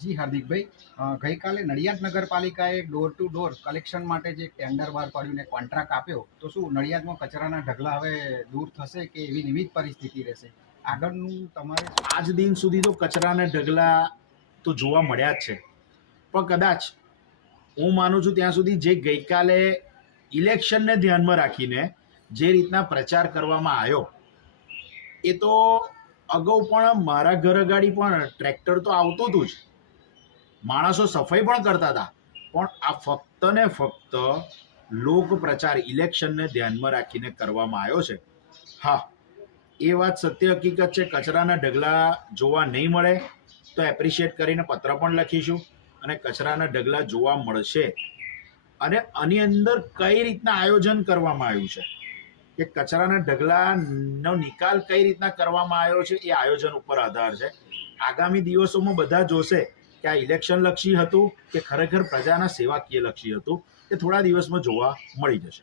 જી હાર્દિકભાઈ ગઈકાલે નડિયાદ નગરપાલિકાએ door to door collection માટે જે ટેન્ડર બહાર પાડ્યું ને કોન્ટ્રાક્ટ આપ્યો, તો શું નડિયાદમાં કચરાના ઢગલા હવે દૂર થશે કે એવી નિમિત્ત પરિસ્થિતિ રહેશે? આગળનું તમારે આજ દિન સુધી તો કચરાના ઢગલા તો જોવા મળ્યા જ છે. પણ કદાચ હું માનું છું ત્યાં સુધી જે ગઈકાલે ઇલેક્શનને ધ્યાનમાં રાખીને જે રીતના પ્રચાર કરવામાં આવ્યો, એ તો અગાઉ પણ મારા ઘર અગાડી પણ ટ્રેક્ટર તો આવતું હતું જ. માણસો સફાઈ પણ કરતા હતા. પણ આ ફક્ત ને ફક્ત લોક પ્રચાર ઇલેક્શનને ધ્યાનમાં રાખીને કરવામાં આવ્યો છે. હા, એ વાત સત્ય હકીકત છે. કચરાના ઢગલા જોવા નહીં મળે તો એપ્રિશિએટ કરીને પત્ર પણ લખીશું અને કચરાના ઢગલા જોવા મળશે. અને આની અંદર કઈ રીતના આયોજન કરવામાં આવ્યું છે? કે કચરાના ઢગલાનો નિકાલ કઈ રીતના કરવામાં આવ્યો છે? એ આયોજન ઉપર આધાર છે. આગામી દિવસોમાં બધા જોશે કે આ ઇલેક્શન લક્ષી હતું કે ખરેખર પ્રજાના સેવાકીય લક્ષી હતું એ થોડા દિવસમાં જોવા મળી જશે.